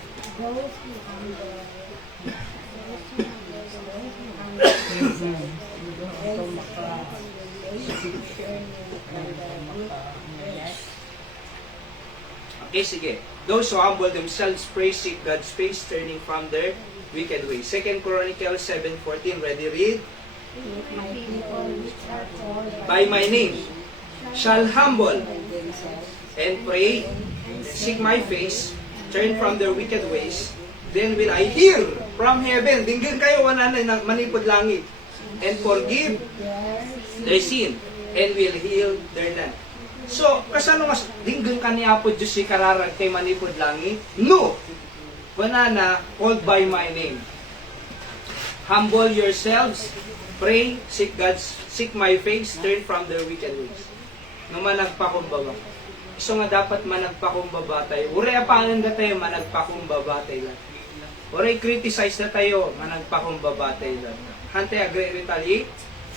Okay, sige. Those who humble themselves, praise, seek God's face, turning from their wicked ways. 2 Chronicles 7:14. Ready, read? By my name shall humble and pray, seek my face, turn from their wicked ways, then will I hear from heaven. Dinggin kayo, wananay na manipod langit, and forgive their sin, and will heal their land. So, kasano nga, dinggin ka ni Apo Diyos si kararag kay manipod langit? No! Wanana, called by my name. Humble yourselves, pray, seek my face, turn from their wicked ways. Nung managpakumbaba. So nga dapat managpakumbaba tayo. Uray apangan na tayo, managpakumbaba tayo lang. Uray criticize na tayo, managpakumbaba tayo lang. Hantay agre-retaliate,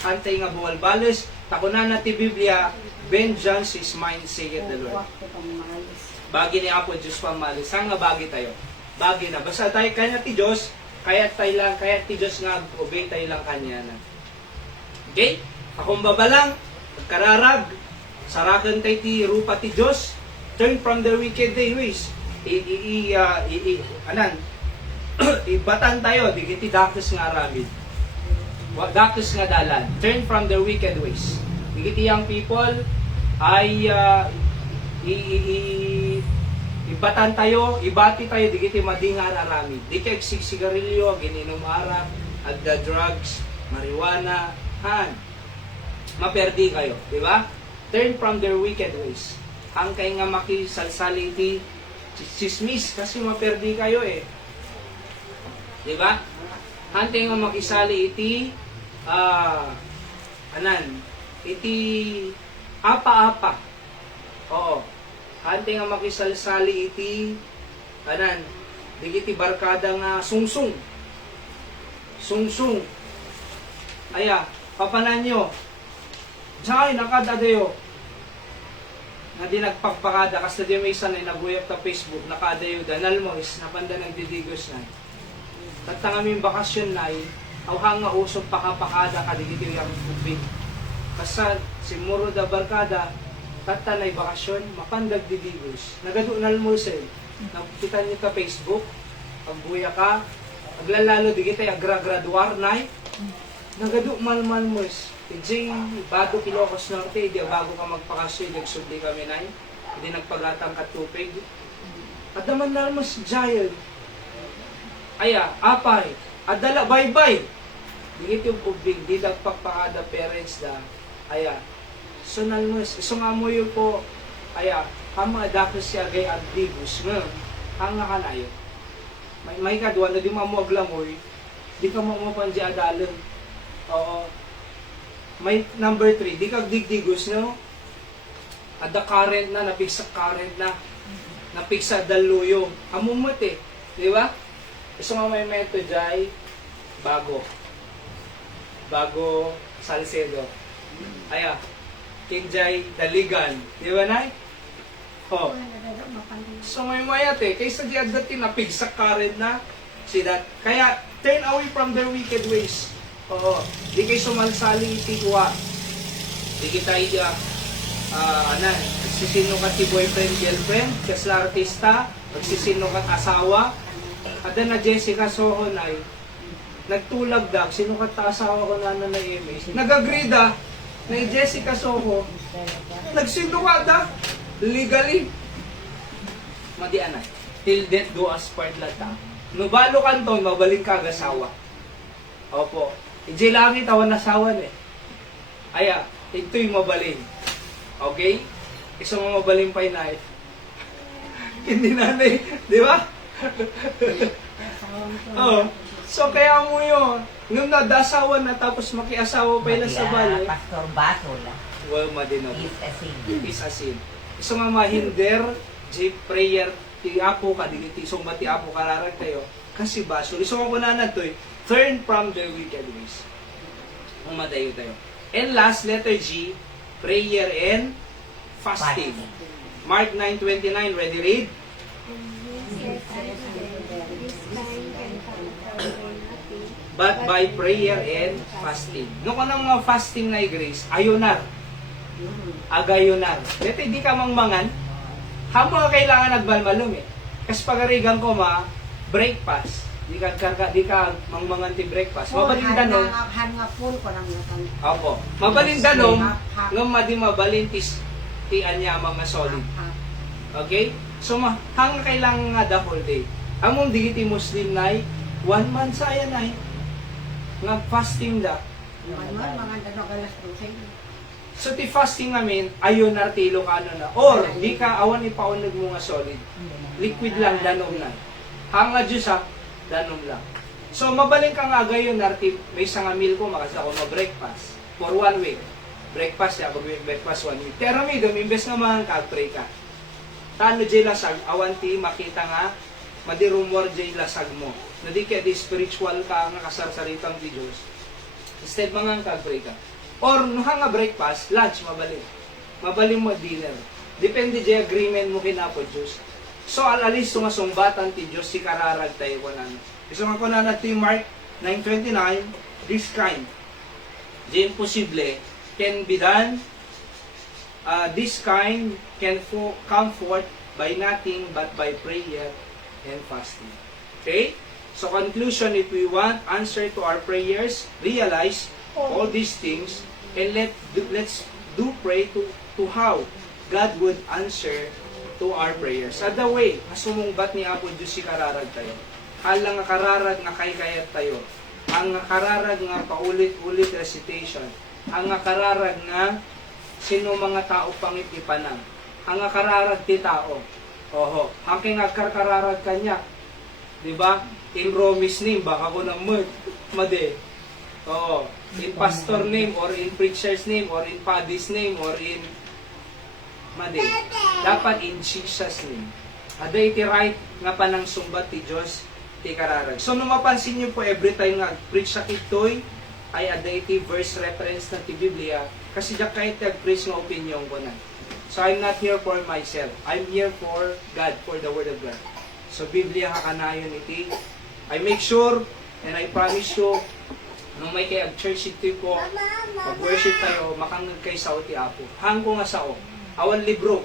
hantay nga buwalbalos, takunan na ti Biblia, vengeance is mine, saith the Lord. Bagi ni Apo Diyos pamalis. Saan nga bagi tayo? Bagi na. Basta tayo kanya ti Diyos, kaya ti Diyos nga, obey tayo lang kanya na. Okay? Pakumbaba lang, kararag, sarakan tayo ti rupa ti Diyos, turn from their wicked ways. Ibatan tayo, digiti dakis nga aramid. Dakis nga dalan. Turn from their wicked ways. Digiti young people, ay ibatan tayo, ibati tayo, digiti madingar aramid. Di kay sigarilyo, gininom ara, agda drugs, marijuana, maperdi kayo, di ba? Turn from their wicked ways. ang kay nga makisalsali iti chismis kasi maperdi kayo eh. Di ba? Hantay nga makisali iti iti apa-apa. Oo. Hantay nga makisalsali iti digiti barkada nga sungsung. Sungsung. Aya, papanan nyo. Diyan, nakadadayo. Na di nagpagpakada, kasi di may isa na naguyap ta Facebook, nakadayo, danal mo is, napanda nagdidigos na. Tatang aming bakasyon na, awhang nga usog pakapakada ka, digiti yung ubig. Kasad, si Muro da Barkada, tatanay bakasyon, mapandag didigos. Nagadunal mo sa'yo. Nakita niyo ka Facebook, pagbuya ka, aglalalo digiti agra-graduar na, nagadu malmal mo is. Hindi bago Ilocos Norte, hindi bago ka magpakasyon, nagsubli kami na, hindi nagpagatang katupig. At naman na mas giant. Aya, apay, adala, bye-bye. Digit yung ubig, di nagpagpakada parents da. Aya, so nalmos, so nga mo yun po, aya, ang mga dakos siya gay agdibus, ang nga kanayo. May kadwa na di mamuaglamoy, di ka mamupanji adalan. Oo. May number 3, di kag digdigos, no? Ada current na, napiksa current na. Napiksa daluyo. Amumot eh. Di ba? Gusto nga may method dyan, bago. Bago Salcedo. Aya, kinjay daligan. Di ba, Nay? Oh. So may mayat eh. Kaysa di agdatin, napiksa current na. See that? Kaya, turn away from their wicked ways. Oo. Di kayo sumalsali itigwa. Di kita nagsisino ka ti boyfriend, girlfriend, kasla artista, nagsisino ka asawa. Ada na Jessica Soho na nagtulag dag, sino ka ta asawa ko na MS. Nag-agree na Jessica Soho. Nagsino ka da, legally. Madian na. Till death do us part lata. Nubalo kanton, mabalik ka asawa. Opo. Ije lagi tawan asawan eh. Aya, ito'y mabalin. Okay? Isang mabalin pa inay. Hindi nanay, di ba? Oh. So kaya mo yun, nung nadasawan na tapos makiasawa pa na sa bali. Pastor Basol. Well, madinaw. Is a sin. Is a sin. Isang mahinder, J prayer, ti apo ka, digiti, isang ti apo kararag tayo. Kasi basol. Isang ako na to turn from their wicked ways. Umadayo tayo. And last, letter G, prayer and fasting. Mark 9:29, ready read? But by prayer and fasting. No ka ng mga fasting na grace, ayunar. Agayunar. Dito hindi ka mangmangan. Hamo nga kailangan nagbalmalum eh. Kasi pagarigan ko breakfast. Di ka mangmangan ti breakfast. Mabalindanom. Han nga full ko lang naman. Opo. Mabalindanom, ngam madi mabalintis ti anya mga solid. Okay? So hang kailangan nga the whole day. Among digiti Muslim nay 1 month saya nay. Nga fasting da. Mga dano galas 12. So ti fasting namin ayon artilo ka na. Or di ka awan ipaunog mo nga solid. Liquid lang danom na. Hanga Diyos danom lang. So, mabaling ka nga gayon, may isang meal ko, makasa ako ma-breakfast for 1 week. Breakfast, breakfast 1 week. Pero may imbes naman, kag-pray ka. Tano jay lasag, awanti, makita nga, madirumor jay lasag mo. Na di kaya di spiritual ka, nga kasarsalitang di Diyos. Instead, mga kag-pray ka. Or, nung nga breakfast, lunch, mabaling. Mabaling mo dinner. Depende jay agreement mo kinapo Diyos. So, alalis nga sumbatan ti Diyos, si kararag tayo ko na. Gusto nga ko na natin Mark 9:29, this kind. The impossible can be done. This kind can come forth by nothing but by prayer and fasting. Okay? So, conclusion, if we want answer to our prayers, realize all these things, and let's do pray to how God would answer to our prayers. Sa the way, masumungbat ni Apo Diyos si kararag tayo. Halang nga kararag nga kayat tayo. Ang nga kararag nga paulit-ulit recitation. Ang nga kararag nga sino mga tao pangitipanang. ang akararag ti tao. Oho, hangking agkarkararag kanya. Diba? In Romi's name, baka ko ng made. Oo. In pastor name, or in preacher's name, or in paddy's name, or in made. Dapat in Jesus' name. Aday ti right nga panang sumbat ti Diyos ti kararag. So, nung mapansin nyo po, every time nga preach sa kitoy, ay aday ti verse reference na ti Biblia, kasi diya kahit preach nga opinion ko na. So, I'm not here for myself. I'm here for God, for the Word of God. So, Biblia kakanayon iti. I make sure, and I promise you, nung may kay church ito ko, mag-worship tayo, makangag kay sao ti Apo. Hangko nga sao. Awan libro.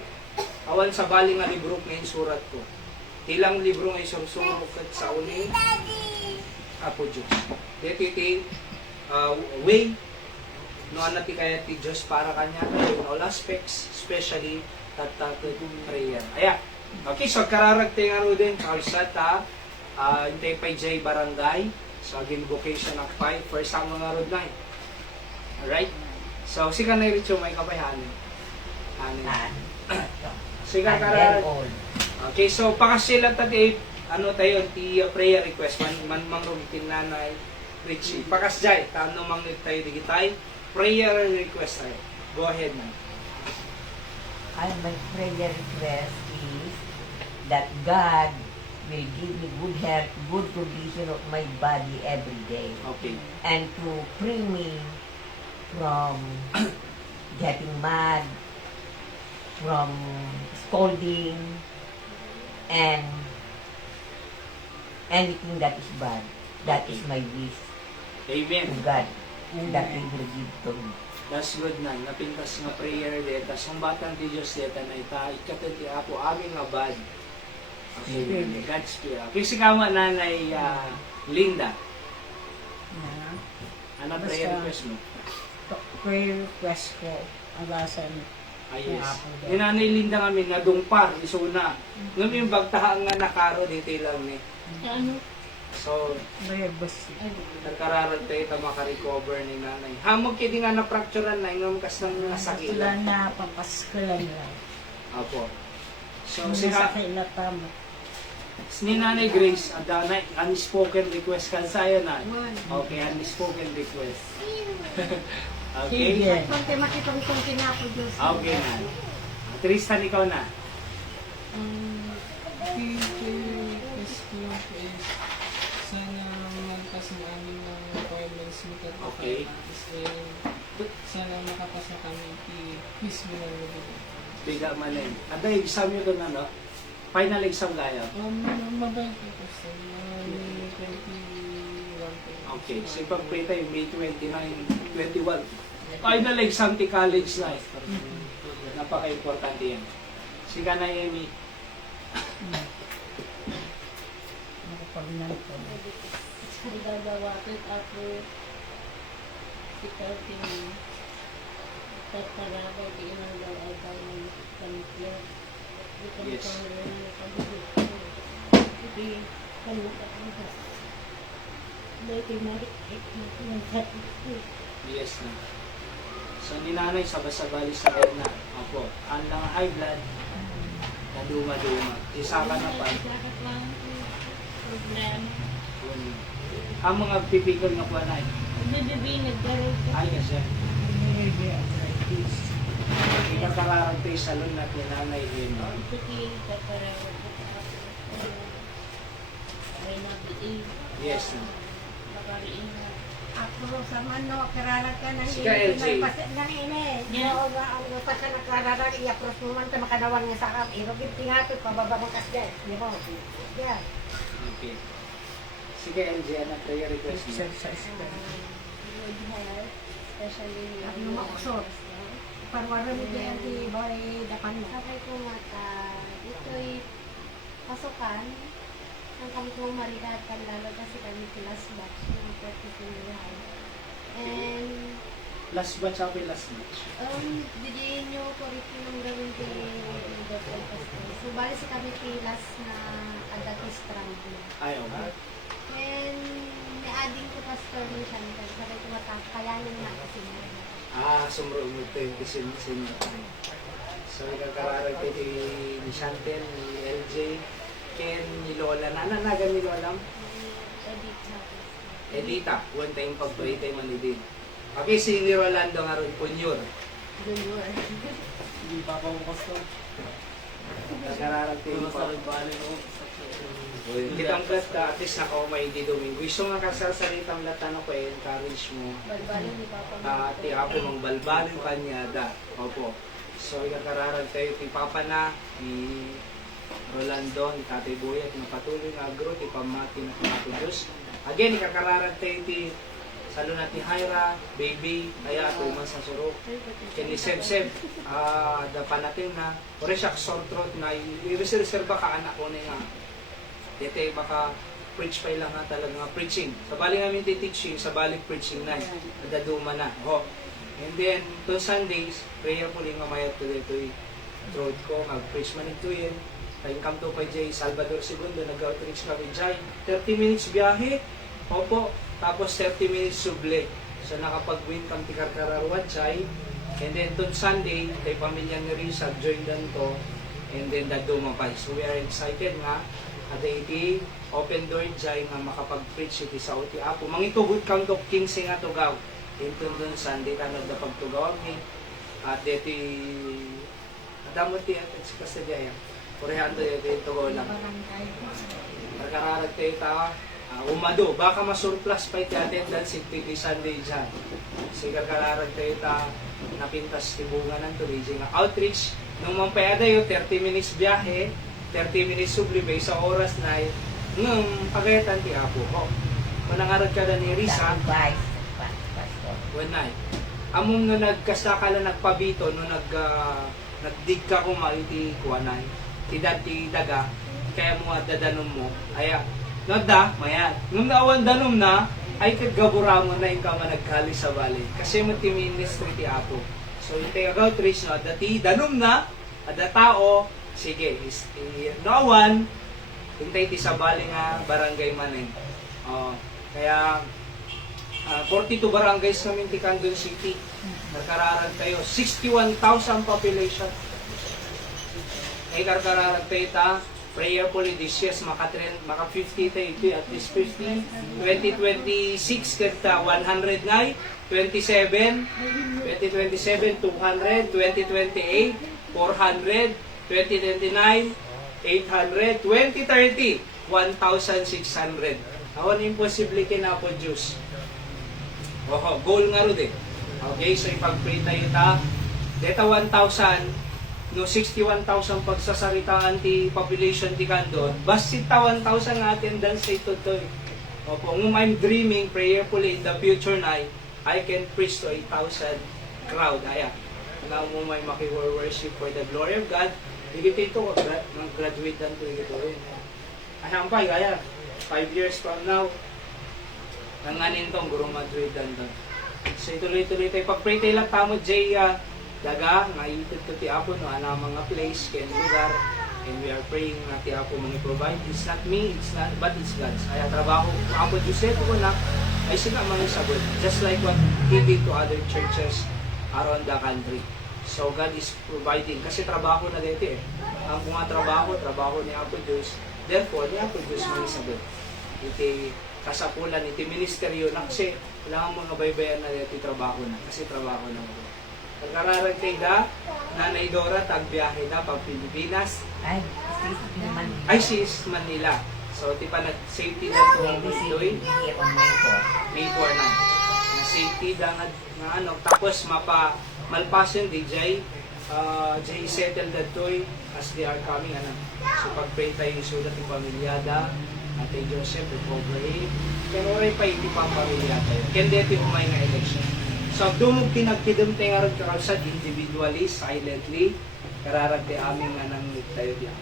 Awan sa bali nga libro ngayon surat ko. Ilang libro ngayon sumsurukat sa uli. Apo Diyos. Dito iti way no anati kaya ti Diyos para kanya in all aspects, especially tatatod prayer. Aya. Okay, so kararag tayo nga ro din. Kausat intay pa J Barangay. So again, vocation of 5. First ang mga road na. Alright? So, sika na rin may kapayahanin. Sika kararag. Okay, so pakasila tati ano tayo ti prayer request man mangrugitin nanay Richie. Pakasjay tano mangnit tayo digitay prayer request tayo. Go ahead man. My prayer request is that God will give me good health, good condition of my body every day. Okay. And to free me from getting mad, from scolding, and anything that is bad. That is my wish Amen. to God that He will give to me. That's good na. Napintas nga prayer deta. Sumbatan ti Diyos deta na ita. Ikatan ti Apo aming nga bad. Okay. God's prayer. Kasi kama nanay Linda. Ano prayer request mo? Prayer request ko. Alasan. Yes. Yung nanay Linda kami nga dungpar. Isuna. Ngayon yung bagtahan nga nakaro dito lang ni. Ano? So, Bayabas. nagkararan tayo ito makarecover ni nanay. Hamog kaya nga na-fracturean na yung kas ng nasakit. Wala na, papaskalan lang. Apo. So, Ang si sakit na tama. ni Nanay Grace, ada na unspoken request kan saya na. Okay, unspoken request. Okay. Sige. Kunti makitong-kunti na ako, Diyos. Okay na. Tristan, ikaw na. Request ko is sana magpas ng aming mga appointments mo Okay. sana makapasa kami quiz mo lang na Biga man eh. Ada, exam nyo doon ano? Final exam gaya. mabait ko po sa May 21. Okay, so ipag-pray tayo May 29, 21. Final exam ti college life. Napaka-importante yan. Sige na, Amy. Nakapagnan ko. Sa gagawin ako ikaw tingin. Tatarabay di inang daw ng pamilya. Yes. Hindi kami kakas. Dahil marikit na sakit. Yes na. So, ni nanay, sabay-sabali sa na. Opo. Ang lang high blood, naduma-duma. Isa ka na pa. Sakit lang problem. Ang mga pipikol na kuha na eh. Bibi nagkaroon ka. Ay, kasi. Maybe arthritis. Ikakararagtay sa salon na pinanay din. Sige, kapareho. Ay nabiin. Yes na. Nakariin na. Ako sa mano, kararag ka ng Sika, LJ. may pasit ng ini. Yeah. Oo nga, ang utak ka ng kararag, i-approach mo man ito, makanawan nga sa kap. Irogin tingato, pababa mo kasya. Di mo? Yeah. Okay. Sige, LJ, ano prayer request mo? Exercise ka. Good health, especially At lumakusot. Parwaran mo dyan, di boy, dapan mo. Sakay ko nga ito'y pasukan. Ang kami kong maridatan lalo kasi kami class batch ng 30 And Last batch ako yung last batch. Didiin nyo curriculum gawin kay Dr. Pastor. So bali sa kami class na adati strand na. Ayaw ba? And may adding ko pastor ni siya nito. Sabi ko kayanin na kasi Sumro mo ito yung kisin na tayo. So, ikakaroon kararag ni Chantel, ni LJ, Ken, ni Lola, nananagan ni Lola, Edit natin. Edita, one time pag-pray tayo manidin. Okay, si ni Rolando nga rin, Punyor. Junior. Hindi pa ako gusto. Kararag tayo pa. Kitang gata, at least nakaumay di Domingo. Gusto nga kasasalitang latano ko, encourage mo. Balbalin ni Papa. Ati ako mang balbalin kanyada. Opo. So, ikakararag tayo ti Papa na, ni Rolando, ni Tatay Boy, at patuloy nga agro, ti Pamati na Pangako Diyos. Again, ikakararag tayo ti salo na ti Hyra, Baby, kaya tuman sa surok. Kini Seb, dapat natin na, ore siya sore throat na, i-reserva ka anak ko na nga. Dito baka preach pa lang nga talaga nga preaching. Sa bali namin teaching, sa bali preaching na, nadaduma na. Oh. And then, to Sundays, prayer po rin mamayat to dito throat ko, mag-preach man ito yun. Come to kay Jay Salvador II, nag-outreach kami Jay. 30 minutes biyahe, opo, tapos 30 minutes suble. So nakapag-win kami ti Karkararwat Jay. And then, to Sunday, kay pamilya ni Risa, join dan to. And then, daduma pa. So we are excited nga. Ada iti open door Jay nga makapag-preach iti sa uti apo. Mangitugot count of 15 nga tugaw. Intun dun Sunday ka nagdapagtugaw mi. At deti adamot ti at sa kasadya. Porehando iti tugaw lang. Karkararag tayo ta. Umado, baka masurplus pa iti attendance iti Sunday dyan. So karkararag tayo ta napintas ti bunga ng tuloy nga outreach. Nung mampayada yun, 30 minutes biyahe, 30 minutes sublime sa oras na ng pagayatan ti Apo ko. Kung nangarag ka na ni Risa, one night. Among no nagkasta ka lang nagpabito, no nagdig ka kung maiti kuwanay, ti daga, kaya mo dadanom mo, aya, no da, mayat. Nung naawan danom na, ay kagabura mo na yung kama nagkali sa bali. Kasi mo ti ministry ti Apo. So yung outreach no, dati danom na, ada tao, sige, naawan, hintay ti sa bali nga barangay manin. Kaya 42 barangays namin ti Candon City. Nagkararag tayo 61,000 population. Kaya karkararag tayo ta prayerfully this year maka 50 tayo at least 50. 2026 kata 100 na 2027 200, 2028 400, 2029 800, 2030 1,600. Awan imposible kina po Diyos. Goal nga ro Okay, so ipag-pray tayo ta. Deta 1,000, no 61,000 pagsasaritaan ti population ti Candon. Basit ta 1,000 nga attendance ito to. Opo, ngum I'm dreaming prayerfully in the future na I can preach to 8,000 crowd. Aya, na mo may maki-worship for the glory of God. Higit ito, mag-graduate dan to higit ito. Ay, hampay, kaya 5 years from now, nanganin tong guro Madrid dan to. So ituloy-tuloy tayo. Pag-pray tayo lang tamo, Jay, daga, nga itid ko ti Apo, no, ana mga place, kaya lugar, and we are praying na ti Apo mga provide. It's not me, it's not, but it's God's. Kaya trabaho, Apo Joseph ko na, ay sila mga sagot. Just like what he did to other churches around the country. So God is providing. Kasi trabaho na dito eh. Ang mga trabaho ni Apo Diyos. Therefore, ni Apo Diyos mga sagot. Iti kasapulan, iti ministeryo na kasi kailangan mga baybayan na dito trabaho na. Kasi trabaho na mo. Pagkararag tayo da, Nanay Dora, tagbiyahe da, pag Pilipinas. Ay, sis Manila. So, ti pa nag-safety na ito ang Doy. May 4 na. Safety da nga ano. Tapos, malpasan di Jay. Jay settle that Doy as they are coming. Ano. So, pag-pray tayo yung sulat yung pamilyada. Ate Joseph, recovery. Pero oray pa iti pang pamilyada yun. Kendeti umay nga election. So, dumog pinagkidum tayo nga rin kakalsad individually, silently. Kararag tayo aming nga nang tayo diyan.